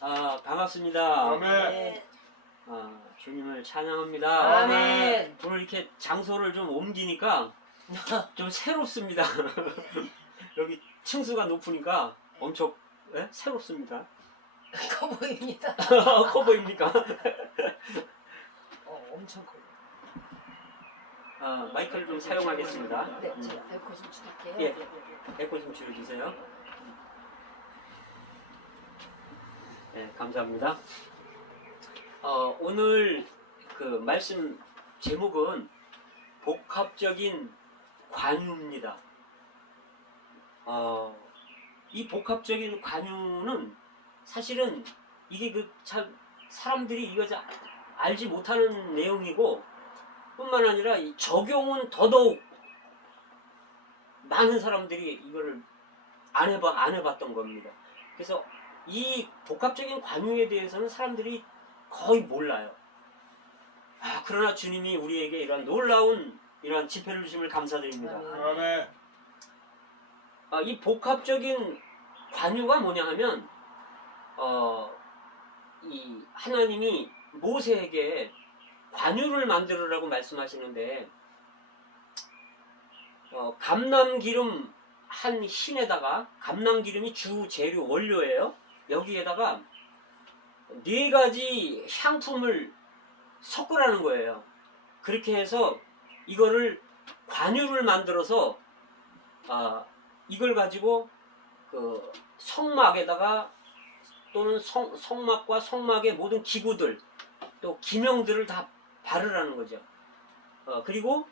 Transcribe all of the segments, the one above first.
반갑습니다. 아멘. 주님을 찬양합니다. 아멘. 오늘 이렇게 장소를 좀 옮기니까 좀 새롭습니다. 여기 층수가 높으니까 엄청 새롭습니다. 커 보입니다. 커 보입니까? 엄청 커. 마이크를 좀 사용하겠습니다. 네, 제가 에코 좀 줄일게요. 예, 에코 좀 줄여주세요. 네, 감사합니다. 오늘 그 말씀 제목은 복합적인 관유입니다. 이 복합적인 관유는 사실은 이게 참 사람들이 이거 잘 알지 못하는 내용이고 뿐만 아니라 이 적용은 더더욱 많은 사람들이 이거를 안 해봤던 겁니다. 그래서 이 복합적인 관유에 대해서는 사람들이 거의 몰라요. 그러나 주님이 우리에게 이런 놀라운 이런 지혜를 주심을 감사드립니다. 아멘. 이 복합적인 관유가 뭐냐 하면 이 하나님이 모세에게 관유를 만들으라고 말씀하시는데 감람기름 한 흰에다가 감람기름이 주 재료 원료예요. 여기에다가 4가지 향품을 섞으라는 거예요. 그렇게 해서 이거를 관유를 만들어서 이걸 가지고 그 성막에다가 또는 성막과 성막의 모든 기구들 또 기명들을 다 바르라는 거죠. 그리고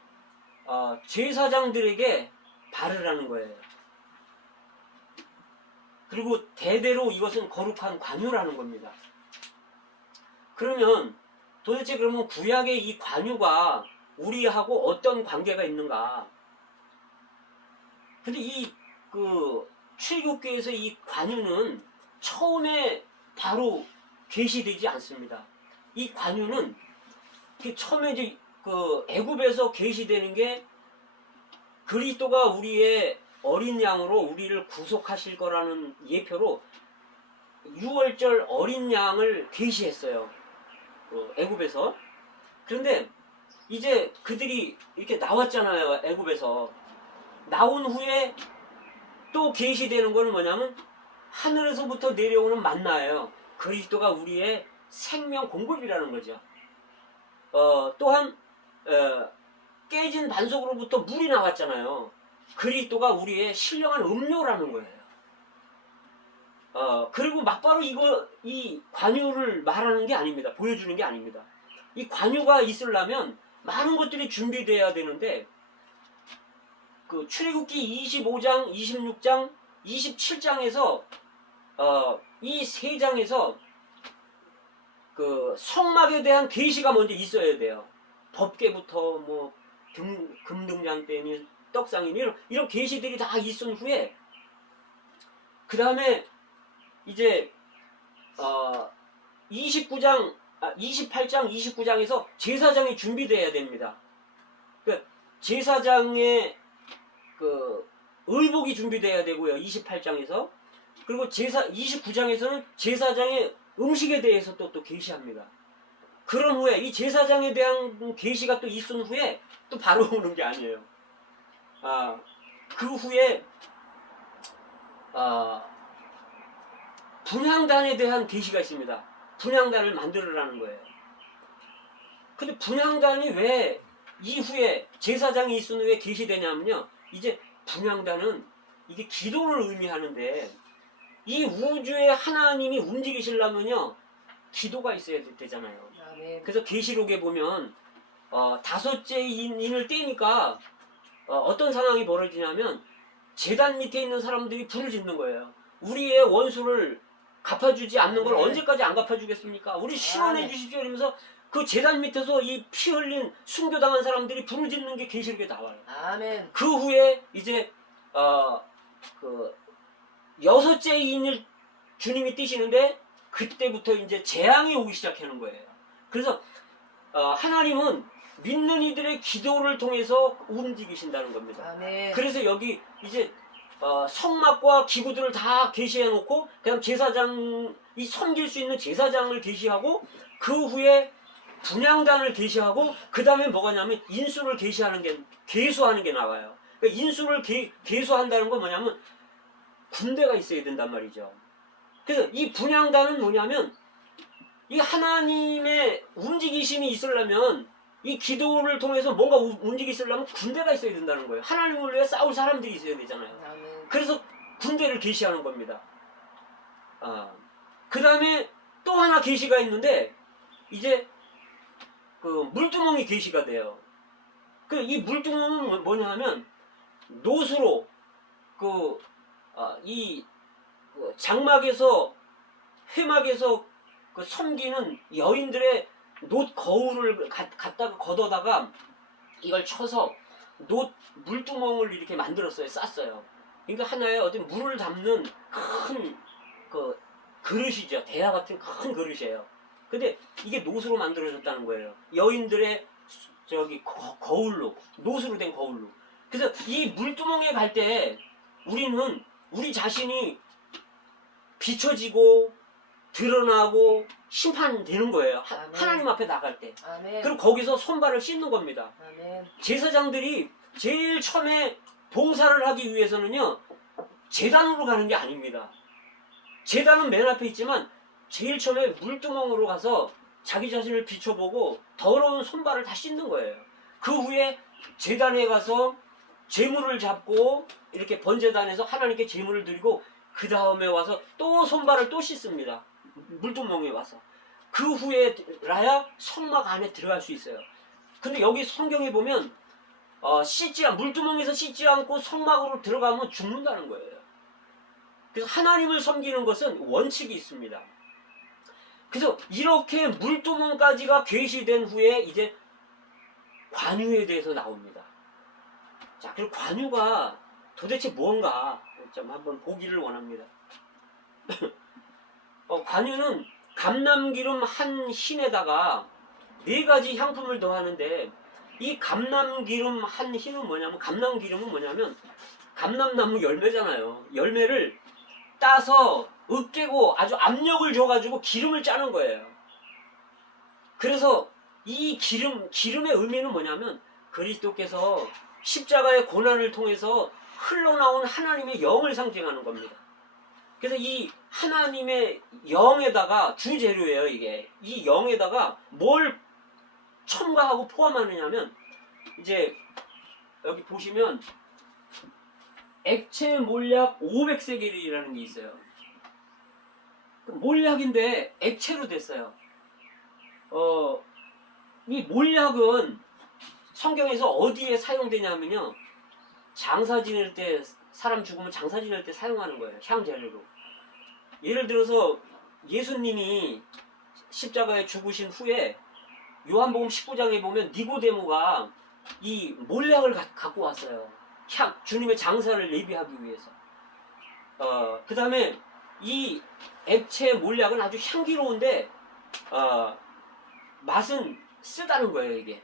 제사장들에게 바르라는 거예요. 그리고 대대로 이것은 거룩한 관유라는 겁니다. 그러면 도대체 그러면 구약의 이 관유가 우리하고 어떤 관계가 있는가? 근데 이 출애굽기에서 이 관유는 처음에 바로 계시되지 않습니다. 이 관유는 처음에 이제 애굽에서 계시되는 게 그리스도가 우리의 어린 양으로 우리를 구속하실 거라는 예표로 6월절 어린 양을 계시했어요. 애굽에서. 그런데 이제 그들이 이렇게 나왔잖아요. 애굽에서. 나온 후에 또 계시되는 거는 뭐냐면 하늘에서부터 내려오는 만나예요. 그리스도가 우리의 생명 공급이라는 거죠. 또한 깨진 반석으로부터 물이 나왔잖아요. 그리스도가 우리의 신령한 음료라는 거예요. 그리고 막바로 이 관유를 말하는 게 아닙니다. 보여주는 게 아닙니다. 이 관유가 있으려면 많은 것들이 준비되어야 되는데 출애굽기 25장, 26장, 27장에서 이 3장에서 성막에 대한 계시가 먼저 있어야 돼요. 법궤부터 뭐 금등잔대니 떡상이니 이런 계시들이 다 있은 후에 그 다음에 이제 28장, 29장에서 제사장이 준비되어야 됩니다. 제사장의 의복이 준비되어야 되고요. 28장에서. 그리고 29장에서는 제사장의 음식에 대해서 또 계시합니다. 그런 후에 이 제사장에 대한 계시가 또 있은 후에 또 바로 오는 게 아니에요. 그 후에 분향단에 대한 계시가 있습니다. 분향단을 만들으라는 거예요. 근데 분향단이 왜 이후에 제사장이 있은 후에 계시되냐면요. 이제 분향단은 이게 기도를 의미하는데 이 우주에 하나님이 움직이시려면요. 기도가 있어야 되잖아요. 그래서 계시록에 보면 5째 인을 떼니까 어떤 상황이 벌어지냐면 제단 밑에 있는 사람들이 불을 짓는 거예요. 우리의 원수를 갚아주지 않는 걸 언제까지 안 갚아주겠습니까? 우리 시원해 주십시오 이러면서 그 제단 밑에서 이 피 흘린 순교당한 사람들이 불을 짓는 게 계시록에 나와요. 아멘. 그 후에 이제 6째 인을 주님이 띄시는데 그때부터 이제 재앙이 오기 시작하는 거예요. 그래서 하나님은 믿는 이들의 기도를 통해서 움직이신다는 겁니다. 아멘. 그래서 여기 이제 성막과 기구들을 다 계시해 놓고 그냥 제사장이 섬길 수 있는 제사장을 계시하고 그 후에 분향단을 계시하고 그 다음에 뭐가냐면 인수를 계시하는 게 계수하는 게 나와요. 그러니까 인수를 계수한다는 건 뭐냐면 군대가 있어야 된단 말이죠. 그래서 이 분향단은 뭐냐면 이 하나님의 움직이심이 있으려면 이 기도를 통해서 뭔가 움직이시려면 군대가 있어야 된다는 거예요. 하나님을 위해 싸울 사람들이 있어야 되잖아요. 아멘. 그래서 군대를 계시하는 겁니다. 그 다음에 또 하나 계시가 있는데 이제 그 물두멍이 계시가 돼요. 그 이 물두멍은 뭐냐 하면 노수로 이 장막에서 회막에서 그 섬기는 여인들의 놋 거울을 갖다가 걷어다가 이걸 쳐서 놋 물두멍을 이렇게 만들었어요. 쌌어요. 그러니까 하나의 어떤 물을 담는 큰 그 그릇이죠. 대야 같은 큰 그릇이에요. 근데 이게 놋으로 만들어졌다는 거예요. 여인들의 저기 거울로, 놋으로 된 거울로. 그래서 이 물두멍에 갈 때 우리는 우리 자신이 비춰지고 드러나고 심판되는 거예요. 아멘. 하나님 앞에 나갈 때. 아멘. 그리고 거기서 손발을 씻는 겁니다. 아멘. 제사장들이 제일 처음에 봉사를 하기 위해서는요, 제단으로 가는 게 아닙니다. 제단은 맨 앞에 있지만 제일 처음에 물두멍으로 가서 자기 자신을 비춰보고 더러운 손발을 다 씻는 거예요. 그 후에 제단에 가서 제물을 잡고 이렇게 번제단에서 하나님께 제물을 드리고 그 다음에 와서 또 손발을 또 씻습니다. 물두멍에 와서. 그 후에라야 성막 안에 들어갈 수 있어요. 근데 여기 성경에 보면 물두멍에서 씻지 않고 성막으로 들어가면 죽는다는 거예요. 그래서 하나님을 섬기는 것은 원칙이 있습니다. 그래서 이렇게 물두멍까지가 계시된 후에 이제 관유에 대해서 나옵니다. 자, 그리고 관유가 도대체 뭔가 좀 한번 보기를 원합니다. 관유는 감람기름 한 흰에다가 4가지 향품을 더하는데 이 감람기름 한 흰은 뭐냐면 감람기름은 뭐냐면 감람나무 열매잖아요. 열매를 따서 으깨고 아주 압력을 줘가지고 기름을 짜는 거예요. 그래서 이 기름의 의미는 뭐냐면 그리스도께서 십자가의 고난을 통해서 흘러나온 하나님의 영을 상징하는 겁니다. 그래서 이 하나님의 영에다가 주재료예요, 이게. 이 영에다가 뭘 첨가하고 포함하느냐면 이제 여기 보시면 액체 몰약 500세겔이라는 게 있어요. 몰약인데 액체로 됐어요. 이 몰약은 성경에서 어디에 사용되냐면요. 장사 지낼 때, 사람 죽으면 장사 지낼 때 사용하는 거예요. 향재료로. 예를 들어서 예수님이 십자가에 죽으신 후에 요한복음 19장에 보면 니고데모가 이 몰약을 갖고 왔어요. 주님의 장사를 예비하기 위해서. 그 다음에 이 액체 몰약은 아주 향기로운데 맛은 쓰다는 거예요, 이게.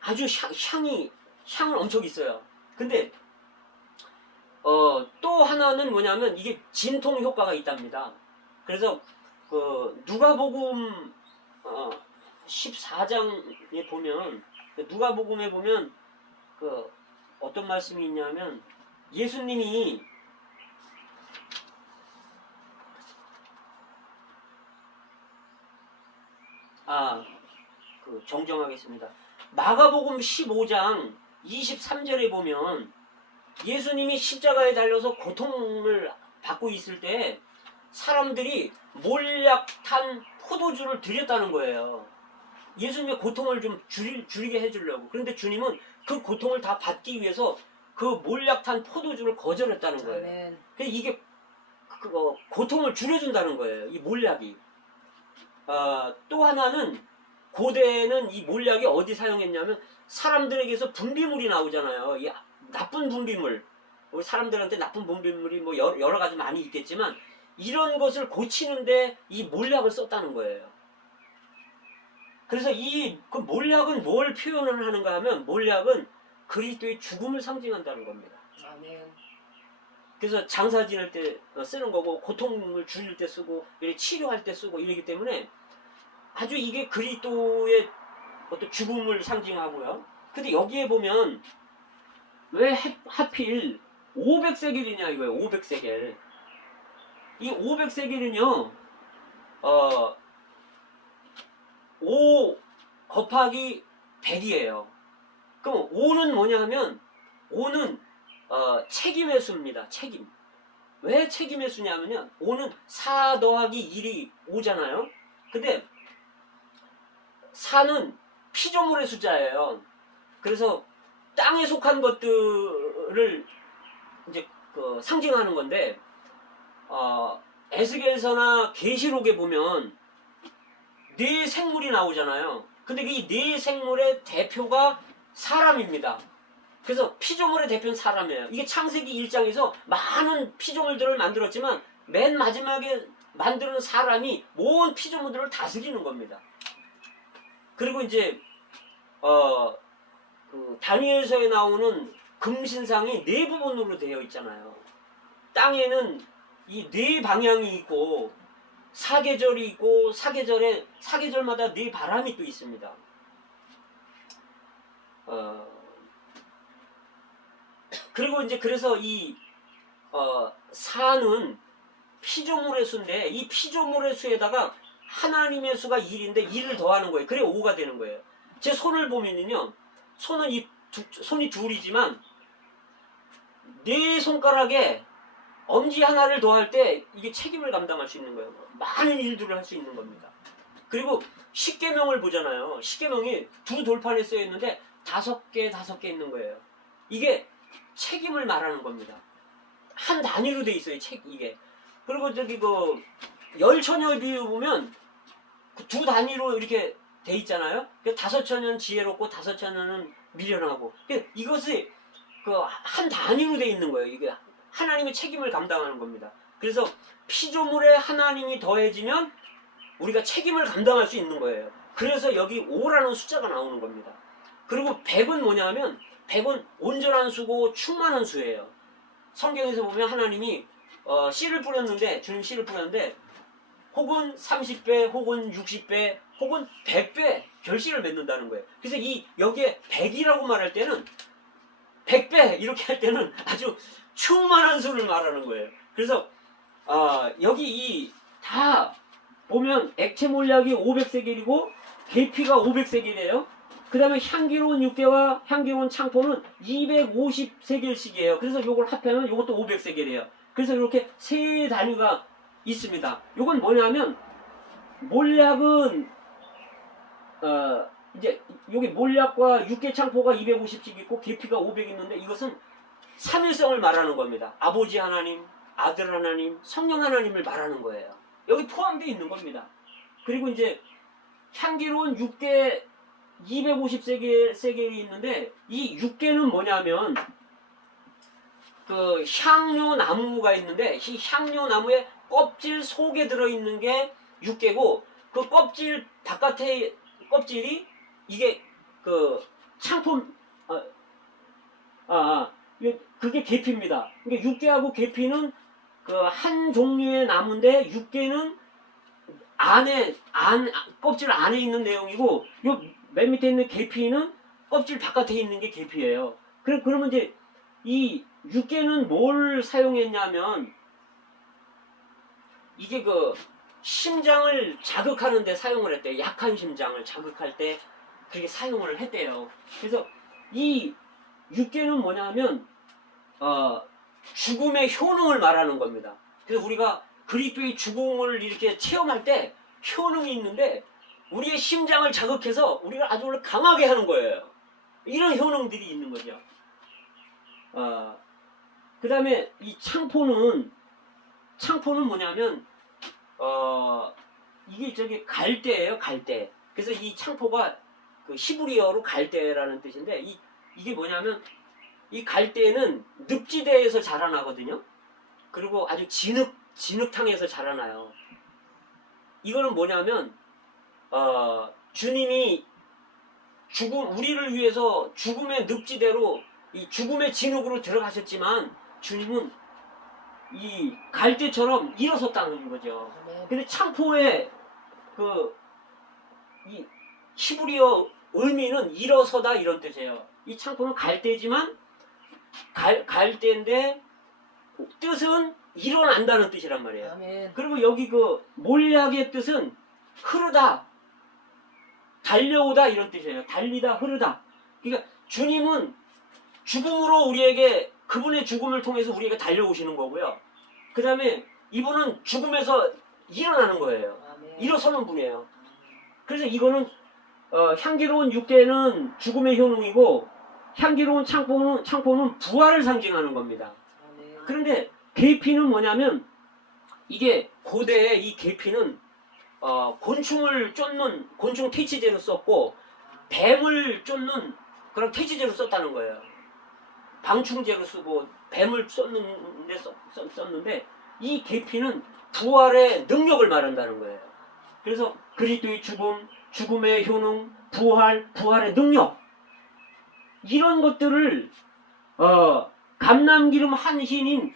아주 향은 엄청 있어요. 근데 또 하나는 뭐냐면 이게 진통 효과가 있답니다. 그래서 누가복음 14장에 보면 누가복음에 보면 어떤 말씀이 있냐면 예수님이 정정하겠습니다. 마가복음 15장 23절에 보면 예수님이 십자가에 달려서 고통을 받고 있을 때 사람들이 몰약탄 포도주를 드렸다는 거예요. 예수님의 고통을 좀 줄이게 해주려고. 그런데 주님은 그 고통을 다 받기 위해서 그 몰약탄 포도주를 거절했다는 거예요. 아멘. 그래서 이게 고통을 줄여준다는 거예요. 이 몰약이. 또 하나는 고대에는 이 몰약이 어디 사용했냐면 사람들에게서 분비물이 나오잖아요. 이 나쁜 분비물. 우리 사람들한테 나쁜 분비물이 뭐 여러 가지 많이 있겠지만 이런 것을 고치는데 이 몰약을 썼다는 거예요. 그래서 그 몰약은 뭘 표현을 하는가 하면 몰약은 그리스도의 죽음을 상징한다는 겁니다. 아멘. 그래서 장사 지낼 때 쓰는 거고 고통을 줄일 때 쓰고 치료할 때 쓰고 이러기 때문에 아주 이게 그리스도의 어떤 죽음을 상징하고요. 근데 여기에 보면 왜 하필 500세겔이냐 이거예요. 500세겔. 이 500세겔은요. 5 곱하기 100이에요. 그럼 5는 뭐냐 하면 5는 책임의 수입니다. 책임. 왜 책임의 수냐면요. 5는 4 더하기 1이 5잖아요. 근데 4는 피조물의 숫자예요. 그래서 땅에 속한 것들을 이제 상징하는 건데 에스겔서나 계시록에 보면 네 생물이 나오잖아요. 근데 이 네 생물의 대표가 사람입니다. 그래서 피조물의 대표는 사람이에요. 이게 창세기 1장에서 많은 피조물들을 만들었지만 맨 마지막에 만드는 사람이 모든 피조물들을 다스리는 겁니다. 그리고 이제 다니엘서에 나오는 금신상이 네 부분으로 되어 있잖아요. 땅에는 이 네 방향이 있고 사계절이 있고 사계절마다 네 바람이 또 있습니다. 그리고 이제 그래서 이 사는 피조물의 수인데 이 피조물의 수에다가 하나님의 수가 1인데 1을 더하는 거예요. 그래 5가 되는 거예요. 제 손을 보면은요. 손은 손이 둘이지만 네 손가락에 엄지 하나를 더할 때 이게 책임을 감당할 수 있는 거예요. 많은 일들을 할 수 있는 겁니다. 그리고 십계명을 보잖아요. 십계명이 두 돌판에 쓰여 있는데 5개 있는 거예요. 이게 책임을 말하는 겁니다. 한 단위로 돼 있어요. 이게. 그리고 저기 열처녀의 비유 보면 두 단위로 이렇게 돼 있잖아요. 5처녀는 지혜롭고 5처녀는 미련하고. 이것이 한 단위로 돼 있는 거예요. 이게 하나님의 책임을 감당하는 겁니다. 그래서 피조물에 하나님이 더해지면 우리가 책임을 감당할 수 있는 거예요. 그래서 여기 5라는 숫자가 나오는 겁니다. 그리고 100은 뭐냐면 100은 온전한 수고 충만한 수예요. 성경에서 보면 하나님이 씨를 뿌렸는데 주님 씨를 뿌렸는데 혹은 30배 혹은 60배 혹은 100배 결실을 맺는다는 거예요. 그래서 여기에 100이라고 말할 때는 100배 이렇게 할 때는 아주 충만한 수를 말하는 거예요. 그래서 여기 다 보면 액체 몰약이 500세겔이고 계피가 500세겔이에요. 그 다음에 향기로운 육개와 향기로운 창포는 250세겔씩이에요. 그래서 요걸 합하면 요것도 500세겔이에요. 그래서 이렇게 세 단위가 있습니다. 요건 뭐냐면 몰약은 이제 여기 몰약과 육개 창포가 250씩 있고 계피가 500 있는데 이것은 삼일성을 말하는 겁니다. 아버지 하나님, 아들 하나님, 성령 하나님을 말하는 거예요. 여기 포함되어 있는 겁니다. 그리고 이제 향기로운 6개 250세겔이 있는데 이 6개는 뭐냐면 향료나무가 있는데 이 향료나무의 껍질 속에 들어있는 게 6개고 그 껍질 바깥에 껍질이 이게 창포 그게 계피입니다. 그러니까 육개하고 계피는 한 종류의 나무인데 육개는 껍질 안에 있는 내용이고 요 맨 밑에 있는 계피는 껍질 바깥에 있는 게 계피예요. 그러면 이제 이 육개는 뭘 사용했냐면 이게 심장을 자극하는 데 사용을 했대요. 약한 심장을 자극할 때 그렇게 사용을 했대요. 그래서 이 육개는 뭐냐면 죽음의 효능을 말하는 겁니다. 그래서 우리가 그리스도의 죽음을 이렇게 체험할 때 효능이 있는데 우리의 심장을 자극해서 우리가 아주 강하게 하는 거예요. 이런 효능들이 있는 거죠. 그 다음에 이 창포는 뭐냐면 이게 갈대예요. 갈대. 그래서 이 창포가 히브리어로 갈대라는 뜻인데 이게 뭐냐면 이 갈대는 늪지대에서 자라나거든요. 그리고 아주 진흙탕에서 자라나요. 이거는 뭐냐면 주님이 우리를 위해서 죽음의 늪지대로 이 죽음의 진흙으로 들어가셨지만 주님은 이 갈대처럼 일어섰다는 거죠. 아멘. 근데 창포의 이 히브리어 의미는 일어서다 이런 뜻이에요. 이 창포는 갈대지만 갈대인데 뜻은 일어난다는 뜻이란 말이에요. 아멘. 그리고 여기 그 몰약의 뜻은 흐르다, 달려오다 이런 뜻이에요. 달리다, 흐르다. 그러니까 주님은 죽음으로 우리에게 그분의 죽음을 통해서 우리에게 달려오시는 거고요. 그 다음에 이분은 죽음에서 일어나는 거예요. 아멘. 일어서는 분이에요. 그래서 이거는 향기로운 육대는 죽음의 효능이고 향기로운 창포는 부활을 상징하는 겁니다. 아멘. 그런데 계피는 뭐냐면 이게 고대에 이 계피는 곤충을 쫓는 곤충 퇴치제로 썼고 뱀을 쫓는 그런 퇴치제로 썼다는 거예요. 방충제로 쓰고 뱀을 쫓는데 썼는데 이 계피는 부활의 능력을 말한다는 거예요. 그래서 그리스도의 죽음, 죽음의 효능, 부활의 능력 이런 것들을 감람기름 한 흰인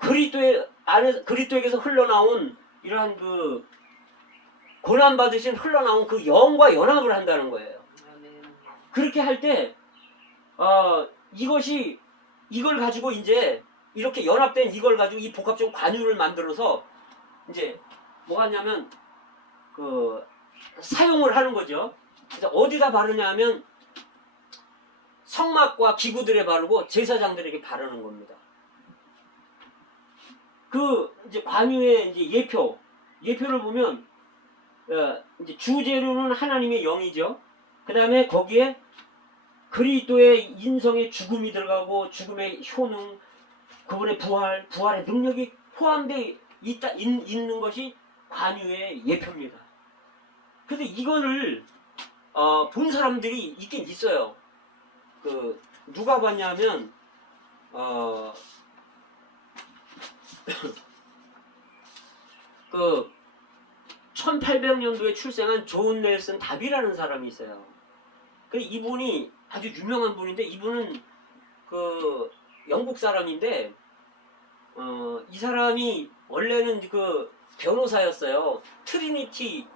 그리스도에게서 흘러나온 이러한 그 고난 받으신 흘러나온 그 영과 연합을 한다는 거예요. 아멘. 그렇게 할 때 이걸 가지고 이제 이렇게 연합된 이걸 가지고 이 복합적 관유를 만들어서 이제 뭐가 하냐면 그 사용을 하는 거죠. 그래서 어디다 바르냐면 성막과 기구들에 바르고 제사장들에게 바르는 겁니다. 그 이제 관유의 이제 예표를 보면 이제 주재료는 하나님의 영이죠. 그 다음에 거기에 그리스도의 인성의 죽음이 들어가고 죽음의 효능, 그분의 부활의 능력이 포함되어 있는 것이 관유의 예표입니다. 근데 이거를 본 사람들이 있긴 있어요. 누가 봤냐면 그 1800년도에 출생한 존 넬슨 답이라는 사람이 있어요. 그 이분이 아주 유명한 분인데 이분은 그 영국 사람인데 이 사람이 원래는 그 변호사였어요. 트리니티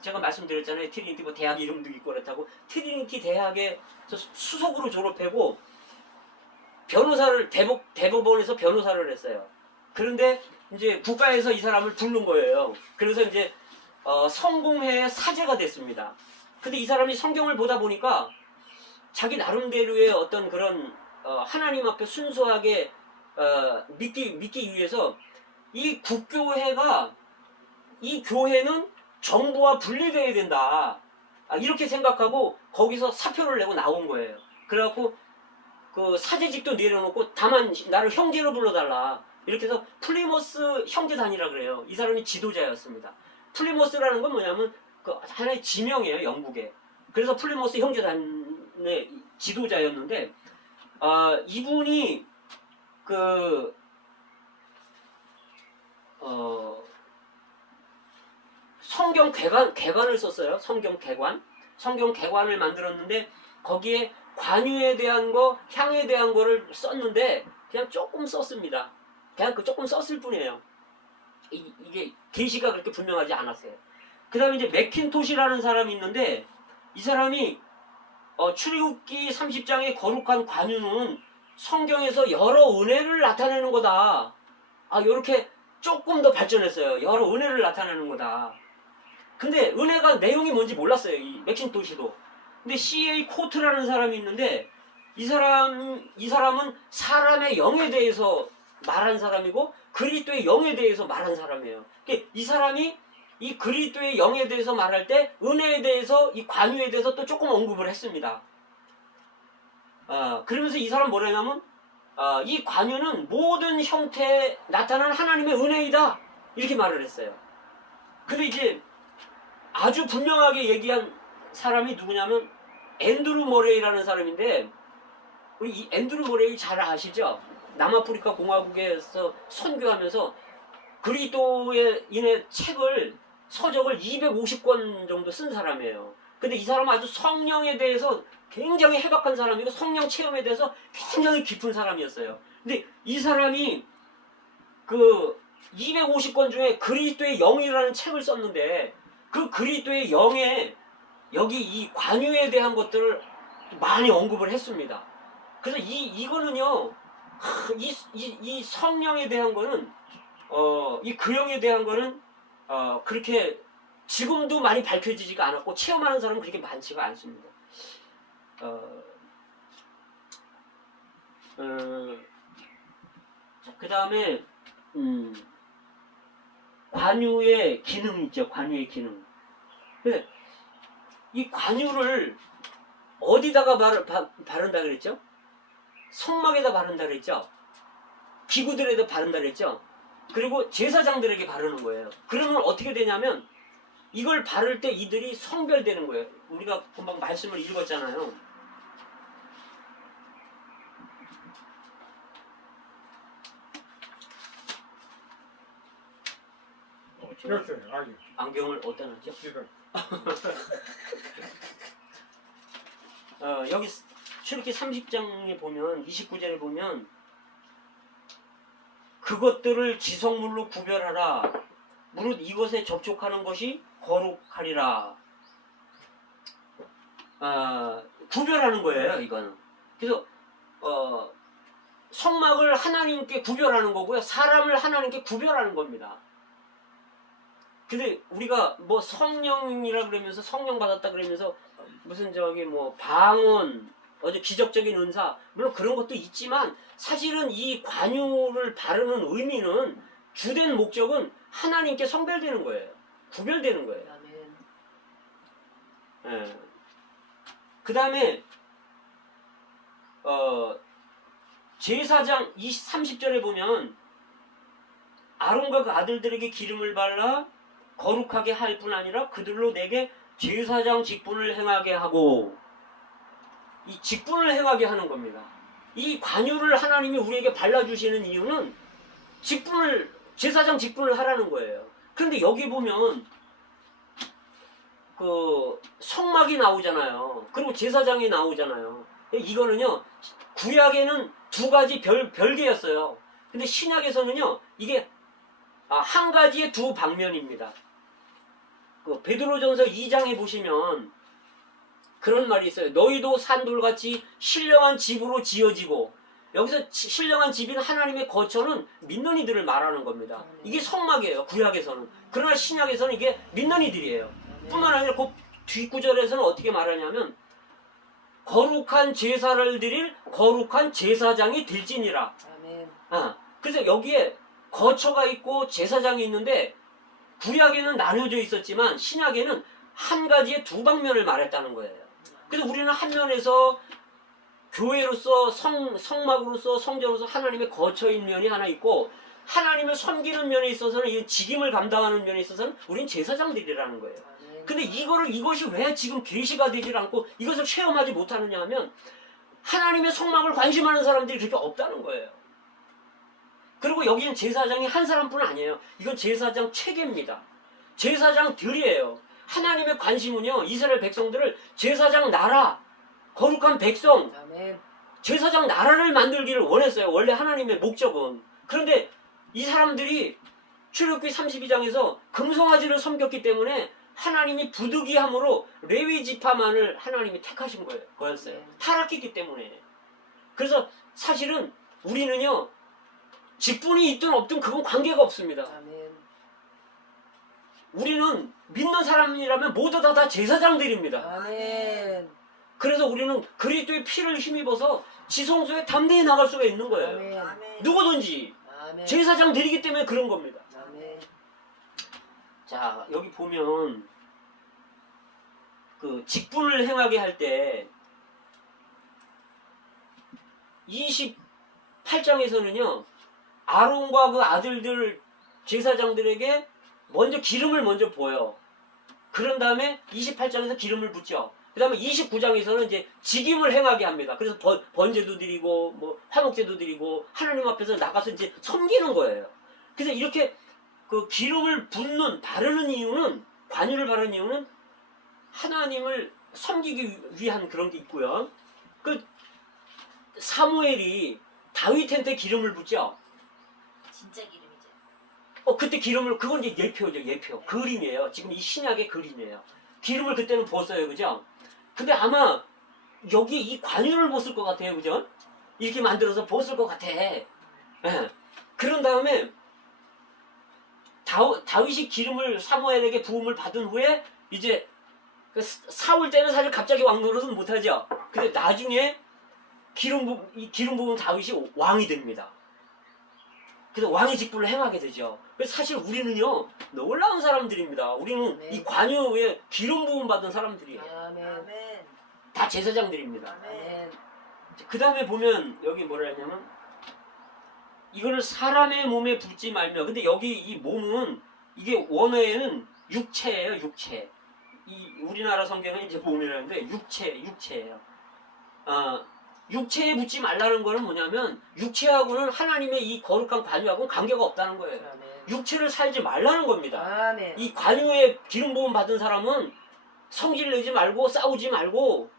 제가 말씀드렸잖아요. 트리니티 뭐 대학 이름도 있고 그렇다고 트리니티 대학에 수석으로 졸업하고 변호사를 대법원에서 변호사를 했어요. 그런데 이제 국가에서 이 사람을 부른 거예요. 그래서 이제 성공회의 사제가 됐습니다. 근데 이 사람이 성경을 보다 보니까 자기 나름대로의 어떤 그런 하나님 앞에 순수하게 믿기 위해서 이 국교회가 이 교회는 정부와 분리되어야 된다. 이렇게 생각하고 거기서 사표를 내고 나온 거예요. 그래갖고 그 사제직도 내려놓고 다만 나를 형제로 불러달라. 이렇게 해서 플리머스 형제단이라 그래요. 이 사람이 지도자였습니다. 플리머스라는 건 뭐냐면 그 하나의 지명이에요. 영국에. 그래서 플리머스 형제단의 지도자였는데 이분이 성경 개관을 썼어요. 성경 개관을 만들었는데 거기에 관유에 대한 거, 향에 대한 거를 썼는데 그냥 조금 썼습니다. 그냥 조금 썼을 뿐이에요. 이게 계시가 그렇게 분명하지 않았어요. 그 다음에 이제 맥킨토시라는 사람이 있는데 이 사람이 출애굽기 30장의 거룩한 관유는 성경에서 여러 은혜를 나타내는 거다. 요렇게 조금 더 발전했어요. 여러 은혜를 나타내는 거다. 근데 은혜가 내용이 뭔지 몰랐어요. 이 맥킨토시도. 근데 C.A. 코트라는 사람이 있는데 이 사람은 사람의 영에 대해서 말한 사람이고 그리스도의 영에 대해서 말한 사람이에요. 그러니까 이 사람이 이 그리스도의 영에 대해서 말할 때 은혜에 대해서 이 관유에 대해서 또 조금 언급을 했습니다. 그러면서 이 사람 뭐라냐면 이 관유는 모든 형태에 나타난 하나님의 은혜이다 이렇게 말을 했어요. 근데 이제 아주 분명하게 얘기한 사람이 누구냐면 앤드루 머레이라는 사람인데 우리 이 앤드루 머레이 잘 아시죠? 남아프리카 공화국에서 선교하면서 그리스도에 인해 서적을 250권 정도 쓴 사람이에요. 근데 이 사람은 아주 성령에 대해서 굉장히 해박한 사람이고 성령 체험에 대해서 굉장히 깊은 사람이었어요. 근데 이 사람이 그 250권 중에 그리스도의 영이라는 책을 썼는데 그 그리스도의 영에 여기 이 관유에 대한 것들을 많이 언급을 했습니다. 그래서 이거는요, 이 성령에 대한 거는 이 그영에 대한 거는 그렇게 지금도 많이 밝혀지지가 않았고 체험하는 사람은 그렇게 많지가 않습니다. 그 다음에 관유의 기능 있죠. 관유의 기능. 근데 이 관유를 어디다가 바른다 그랬죠? 성막에다 바른다 그랬죠? 기구들에다 바른다 그랬죠? 그리고 제사장들에게 바르는 거예요. 그러면 어떻게 되냐면 이걸 바를 때 이들이 성별되는 거예요. 우리가 금방 말씀을 읽었잖아요. 그렇죠. 아니, 안경을 어디다 놨죠? 지금 여기 출애굽기 30장에 보면 29절에 보면 그것들을 지성물로 구별하라. 무릇 이것에 접촉하는 것이 거룩하리라. 구별하는 거예요, 이거는. 그래서 성막을 하나님께 구별하는 거고요. 사람을 하나님께 구별하는 겁니다. 근데 우리가 뭐 성령이라 그러면서 성령 받았다 그러면서 무슨 저기 뭐 방언 어제 기적적인 은사 물론 그런 것도 있지만 사실은 이 관유를 바르는 의미는 주된 목적은 하나님께 성별되는 거예요. 구별되는 거예요. 아멘. 예. 그 다음에 제사장 30절에 보면 아론과 그 아들들에게 기름을 발라 거룩하게 할 뿐 아니라 그들로 내게 제사장 직분을 행하게 하고 이 직분을 행하게 하는 겁니다. 이 관유를 하나님이 우리에게 발라주시는 이유는 제사장 직분을 하라는 거예요. 그런데 여기 보면 그 성막이 나오잖아요. 그리고 제사장이 나오잖아요. 이거는요 구약에는 두 가지 별개였어요. 근데 신약에서는요 이게 한 가지의 두 방면입니다. 그 베드로전서 2장에 보시면 그런 말이 있어요. 너희도 산돌같이 신령한 집으로 지어지고 여기서 신령한 집인 하나님의 거처는 믿는 이들을 말하는 겁니다. 이게 성막이에요. 구약에서는. 그러나 신약에서는 이게 믿는 이들이에요. 뿐만 아니라 그 뒷구절에서는 어떻게 말하냐면 거룩한 제사를 드릴 거룩한 제사장이 될지니라. 아멘. 그래서 여기에 거처가 있고 제사장이 있는데 구약에는 나눠져 있었지만 신약에는 한 가지의 두 방면을 말했다는 거예요. 그래서 우리는 한 면에서 교회로서 성막으로서 성전으로서 하나님의 거처인 면이 하나 있고 하나님을 섬기는 면에 있어서는 이 직임을 감당하는 면에 있어서는 우리는 제사장들이라는 거예요. 근데 이것이 왜 지금 계시가 되질 않고 이것을 체험하지 못하느냐 하면 하나님의 성막을 관심하는 사람들이 그렇게 없다는 거예요. 그리고 여기는 제사장이 한 사람뿐 아니에요. 이건 제사장 체계입니다. 제사장들이에요. 하나님의 관심은요 이스라엘 백성들을 제사장 나라 거룩한 백성 아멘. 제사장 나라를 만들기를 원했어요. 원래 하나님의 목적은. 그런데 이 사람들이 출애굽기 32장에서 금송아지를 섬겼기 때문에 하나님이 부득이함으로 레위 지파만을 하나님이 택하신 거였어요. 타락했기 때문에. 그래서 사실은 우리는요 직분이 있든 없든 그건 관계가 없습니다. 아멘. 우리는 믿는 사람이라면 모두 다 제사장들입니다. 아멘. 그래서 우리는 그리스도의 피를 힘입어서 지성소에 담대히 나갈 수가 있는 거예요. 아멘. 누구든지 아멘. 제사장들이기 때문에 그런 겁니다. 아멘. 자 여기 보면 그 직분을 행하게 할 때 28장에서는요 아론과 그 아들들 제사장들에게 먼저 기름을 먼저 부어요. 그런 다음에 28장에서 기름을 붓죠. 그 다음에 29장에서는 이제 직임을 행하게 합니다. 그래서 번제도 드리고 뭐 화목제도 드리고 하나님 앞에서 나가서 이제 섬기는 거예요. 그래서 이렇게 그 기름을 붓는 바르는 이유는 관유를 바르는 이유는 하나님을 섬기기 위한 그런 게 있고요. 그 사무엘이 다윗한테 기름을 붓죠. 진짜 기름이죠. 그때 기름을, 그건 이제 예표죠, 예표. 그림이에요. 지금 이 신약의 그림이에요. 기름을 그때는 부었어요, 그죠? 근데 아마 여기 이 관유를 부었을 것 같아요, 그죠? 이렇게 만들어서 부었을 것 같아. 예. 그런 다음에 다윗이 기름을 사무엘에게 부음을 받은 후에 이제 사울 때는 사실 갑자기 왕 노릇은 못하죠. 근데 나중에 이 기름 부은 다윗이 왕이 됩니다. 그래서 왕의 직분을 행하게 되죠. 그래서 사실 우리는요, 놀라운 사람들입니다. 우리는 네. 이 관유에 기름 부음 받은 사람들이에요. 아멘. 아멘. 다 제사장들입니다. 아멘. 그 다음에 보면 여기 뭐라 했냐면 이거를 사람의 몸에 붓지 말며, 근데 여기 이 몸은 이게 원어에는 육체예요, 육체. 이 우리나라 성경은 이제 몸이라는데 육체예요. 육체에 묻지 말라는 거는 뭐냐면 육체하고는 하나님의 이 거룩한 관유하고는 관계가 없다는 거예요. 아멘. 육체를 살지 말라는 겁니다. 아멘. 이 관유에 기름 부음 받은 사람은 성질 내지 말고 싸우지 말고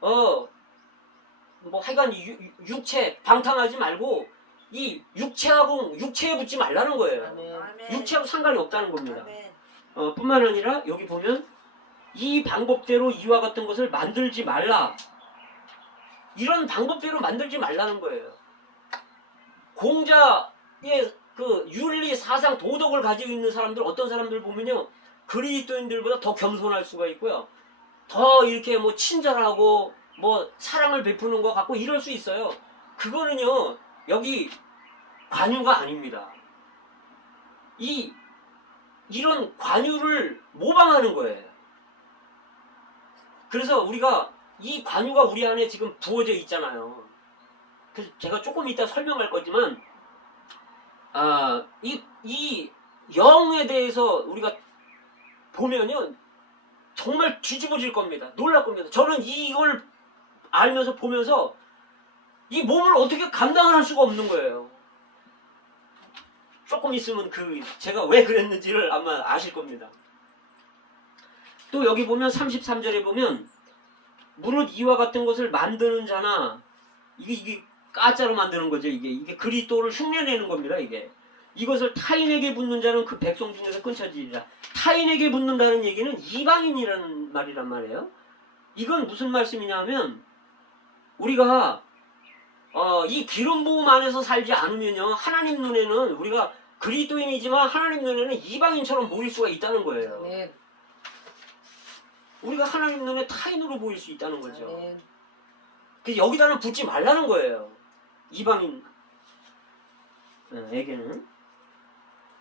뭐 하여간 육체 방탕하지 말고 이 육체에 붙지 말라는 거예요. 아멘. 아멘. 육체하고 상관이 없다는 겁니다. 아멘. 뿐만 아니라 여기 보면 이 방법대로 이와 같은 것을 만들지 말라. 이런 방법대로 만들지 말라는 거예요. 공자의 그 윤리, 사상, 도덕을 가지고 있는 사람들, 어떤 사람들 보면요, 그리스도인들보다 더 겸손할 수가 있고요. 더 이렇게 뭐 친절하고 뭐 사랑을 베푸는 것 같고 이럴 수 있어요. 그거는요, 여기 관유가 아닙니다. 이런 관유를 모방하는 거예요. 그래서 우리가 이 관유가 우리 안에 지금 부어져 있잖아요. 그래서 제가 조금 이따 설명할 거지만, 이 영에 대해서 우리가 보면요, 정말 뒤집어질 겁니다. 놀랄 겁니다. 저는 이걸 알면서 보면서 이 몸을 어떻게 감당을 할 수가 없는 거예요. 조금 있으면 제가 왜 그랬는지를 아마 아실 겁니다. 또 여기 보면 33절에 보면 무릇 이와 같은 것을 만드는 자나, 이게 가짜로 만드는 거죠. 이게 그리스도를 흉내내는 겁니다. 이것을 타인에게 붓는 자는 그 백성 중에서 끊쳐지리라. 타인에게 붓는다는 얘기는 이방인이라는 말이란 말이에요. 이건 무슨 말씀이냐면 우리가 이 기름 부음 안에서 살지 않으면요, 하나님 눈에는 우리가 그리스도인이지만 하나님 눈에는 이방인처럼 보일 수가 있다는 거예요. 아멘. 우리가 하나님 눈에 타인으로 보일 수 있다는 거죠. 아멘. 그래서 여기다는 붙지 말라는 거예요. 이방인 에게는.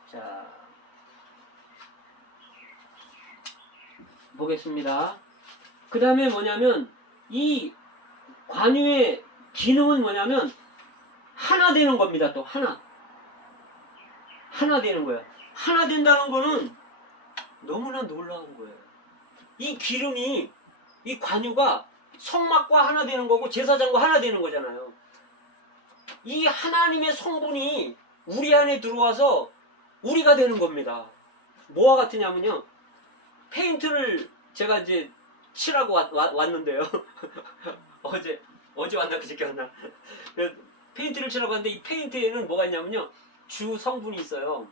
자, 보겠습니다. 그 다음에 뭐냐면 이 관유의 기능은 뭐냐면 하나 되는 겁니다. 또 하나 되는 거예요. 하나 된다는 거는 너무나 놀라운 거예요. 이 기름이, 이 관유가 성막과 하나 되는 거고 제사장과 하나 되는 거잖아요. 이 하나님의 성분이 우리 안에 들어와서 우리가 되는 겁니다. 뭐와 같으냐면요, 페인트를 제가 이제 칠하고 왔는데요. 어제 왔나 그저께 왔나. 페인트를 칠하고 왔는데 이 페인트에는 뭐가 있냐면요, 주 성분이 있어요.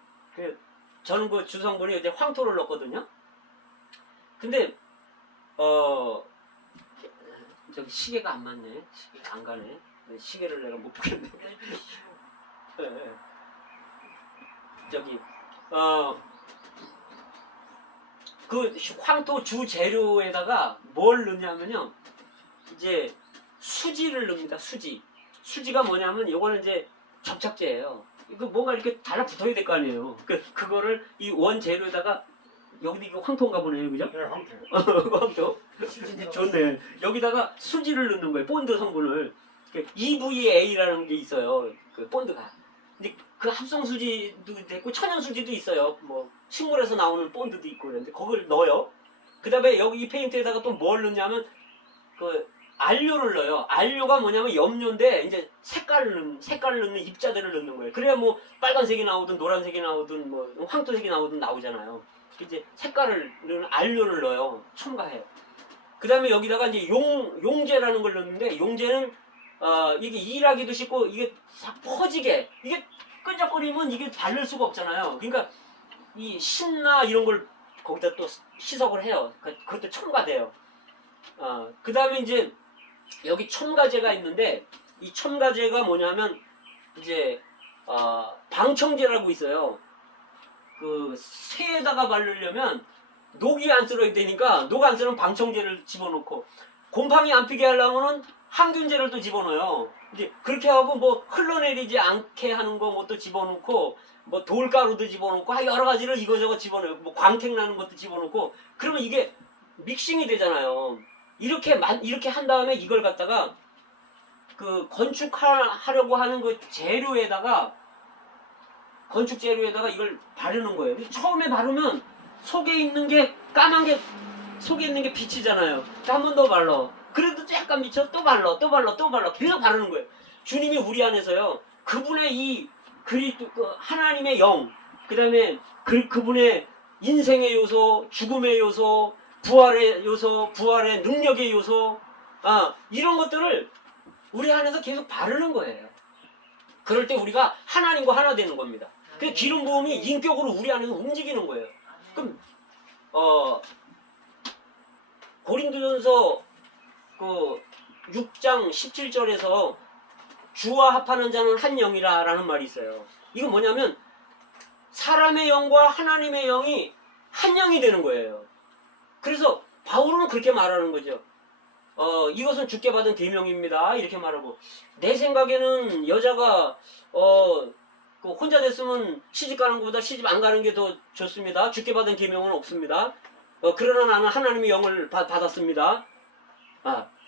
저는 그 주 성분에 이제 황토를 넣었거든요. 근데 저기 시계가 안 맞네. 시계가 안 가네. 시계를 내가 못 보겠네. 네. 저기 그 황토 주 재료에다가 뭘 넣냐면요, 이제 수지를 넣습니다. 수지가 뭐냐면 요거는 이제 접착제예요. 이거 뭔가 이렇게 달라붙어야 될 거 아니에요. 그거를 이 원 재료에다가, 여기도 이거 황토인가 보네요, 그죠? 네, 황태. 황토. 좋네. 여기다가 수지를 넣는 거예요. 본드 성분을. EVA라는 게 있어요. 그 본드가. 근데 그 합성 수지도 있고 천연 수지도 있어요. 뭐 식물에서 나오는 본드도 있고 그런데 그걸 넣어요. 그다음에 여기 이 페인트에다가 또 뭘 넣냐면 그 안료를 넣어요. 안료가 뭐냐면 염료인데 이제 색깔을 넣는 입자들을 넣는 거예요. 그래야 뭐 빨간색이 나오든 노란색이 나오든 뭐 황토색이 나오든 나오잖아요. 이제 색깔을 넣는 안료를 넣어요. 첨가해요. 그다음에 여기다가 이제 용제라는 걸 넣는데, 용제는 이게 일하기도 쉽고 이게 싹 퍼지게, 이게 끈적거리면 이게 바를 수가 없잖아요. 그러니까 이 신나 이런 걸 거기다 또 희석을 해요. 그것도 첨가돼요. 그 다음에 이제 여기 첨가제가 있는데 이 첨가제가 뭐냐면 이제 방청제라고 있어요. 그 쇠에다가 바르려면 녹이 안 쓸어야 되니까 녹 안 쓰는 방청제를 집어넣고 곰팡이 안 피게 하려면은 항균제를 또 집어넣어요. 이제 그렇게 하고 뭐 흘러내리지 않게 하는 거 뭐 또 집어넣고 뭐 돌가루도 집어넣고 여러 가지를 이거저거 집어넣어요. 뭐 광택 나는 것도 집어넣고 그러면 이게 믹싱이 되잖아요. 이렇게 한 다음에 이걸 갖다가 그 건축하려고 하는 그 재료에다가 건축 재료에다가 이걸 바르는 거예요. 그래서 처음에 바르면 속에 있는 게 까만 게 속에 있는 게 비치잖아요. 한 번 더 발라. 그래도 약간 미쳐 또 발라 계속 바르는 거예요. 주님이 우리 안에서요. 그분의 이 하나님의 영, 그다음에 그분의 인생의 요소, 죽음의 요소, 부활의 요소, 부활의 능력의 요소, 이런 것들을 우리 안에서 계속 바르는 거예요. 그럴 때 우리가 하나님과 하나 되는 겁니다. 그 기름 부음이 인격으로 우리 안에서 움직이는 거예요. 그럼 고린도전서 그 6장 17절에서 주와 합하는 자는 한 영이라라는 말이 있어요. 이건 뭐냐면 사람의 영과 하나님의 영이 한 영이 되는 거예요. 그래서 바울은 그렇게 말하는 거죠. 이것은 주께 받은 계명입니다. 이렇게 말하고 내 생각에는 여자가 그 혼자 됐으면 시집 가는 것보다 시집 안 가는 게 더 좋습니다. 주께 받은 계명은 없습니다. 그러나 나는 하나님의 영을 받았습니다.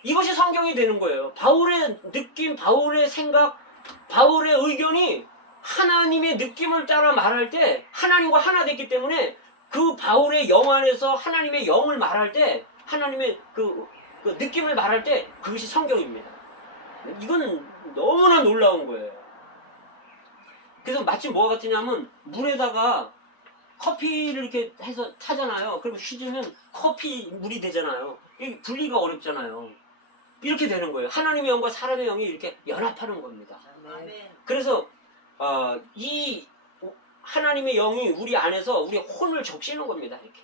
이것이 성경이 되는 거예요. 바울의 느낌, 바울의 생각, 바울의 의견이 하나님의 느낌을 따라 말할 때 하나님과 하나 됐기 때문에 그 바울의 영 안에서 하나님의 영을 말할 때 하나님의 그 느낌을 말할 때 그것이 성경입니다. 이건 너무나 놀라운 거예요. 그래서 마치 뭐가 같으냐면 물에다가 커피를 이렇게 해서 타잖아요. 그리고 휘지면 커피 물이 되잖아요. 이게 분리가 어렵잖아요. 이렇게 되는 거예요. 하나님의 영과 사람의 영이 이렇게 연합하는 겁니다. 아멘. 그래서 이 하나님의 영이 우리 안에서 우리 혼을 적시는 겁니다. 이렇게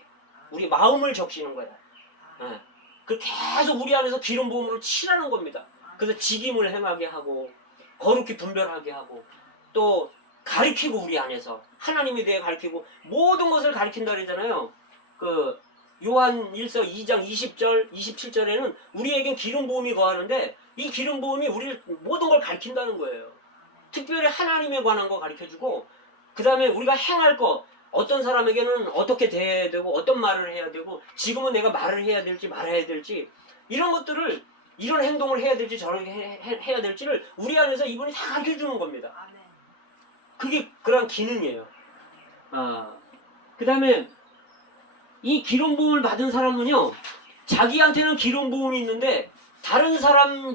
우리 마음을 적시는 거야. 그 계속 우리 안에서 기름 부음으로 칠하는 겁니다. 그래서 직임을 행하게 하고 거룩히 분별하게 하고 또 가르치고 우리 안에서 하나님에 대해 가르치고 모든 것을 가르친다 그러잖아요. 그 요한 1서 2장 20절 27절에는 우리에겐 기름 부음이 거하는데 이 기름 부음이 우리를 모든 걸 가르친다는 거예요. 특별히 하나님에 관한 거 가르쳐주고 그 다음에 우리가 행할 거 어떤 사람에게는 어떻게 대해야 되고 어떤 말을 해야 되고 지금은 내가 말을 해야 될지 말아야 될지 이런 것들을 이런 행동을 해야 될지 저렇게 해야 될지를 우리 안에서 이분이 다 가르쳐주는 겁니다. 그게 그런 기능이에요. 그 다음에 이 기름 부음을 받은 사람은요 자기한테는 기름 부음이 있는데 다른 사람